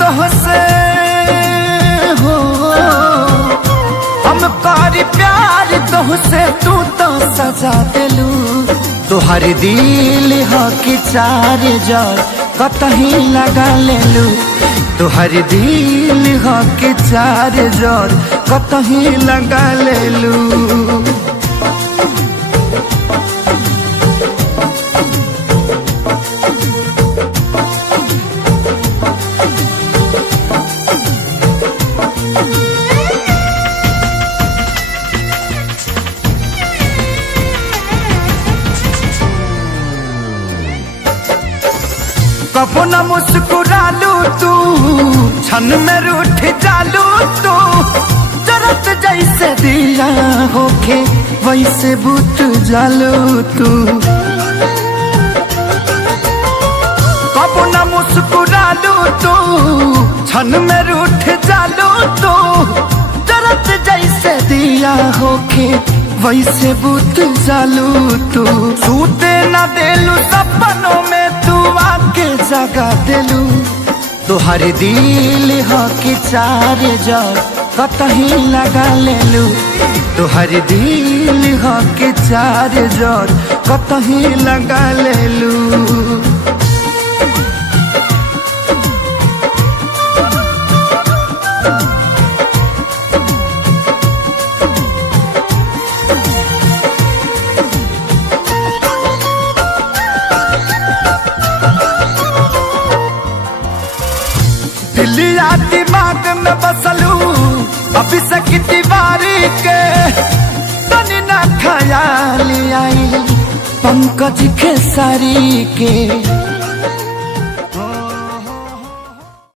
तोहसे हो, हम कारी प्यार तोहसे तू तो सजा दिलू। तुहार दिल हो कि चार जार कतही लगा लेलू। तुहार दिल हो कि चार जार कतही लगा लेलू। कबो न मुस्कुरालू तू, क्षण में रूठ जालू तू। जरत जैसे दिया होके वैसे बुत जालू तू। कबो न मुस्कुरालू तू, क्षण में रूठ जालू तू। जरत जैसे दिया होके वैसे बुत जालू तू। सूते न देलू सपनों में तू आके जगा दिलू। तुहार दिल हो कि चार जार कतही लगा लेलू। तुहार दिल हो कि चार जार कतही लगा लेलू। दिलिया दिमाग में बसलू अभी से की दीवारी के। तनी ना ख्याल आई पंकज खेसारी के।